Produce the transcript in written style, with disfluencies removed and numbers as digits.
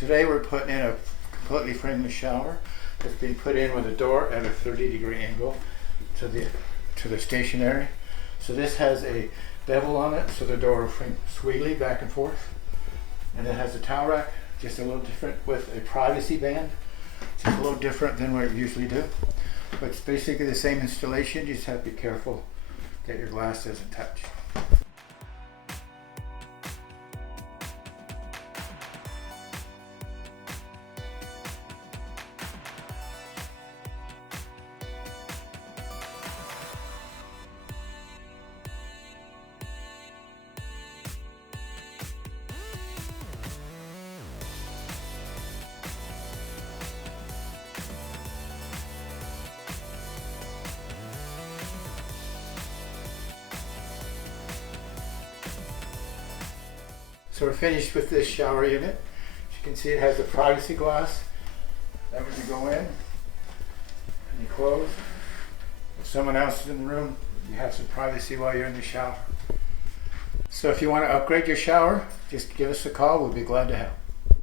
Today we're putting in a completely frameless shower that's being put in with a door at a 30-degree angle to the stationary. So this has a bevel on it, so the door will swing sweetly back and forth. And it has a towel rack, just a little different, with a privacy band. It's a little different than what we usually do. But it's basically the same installation, you just have to be careful that your glass doesn't touch. So we're finished with this shower unit. As you can see, it has the privacy glass. That when you go in and you close, if someone else is in the room, you have some privacy while you're in the shower. So if you want to upgrade your shower, just give us a call. We'll be glad to help.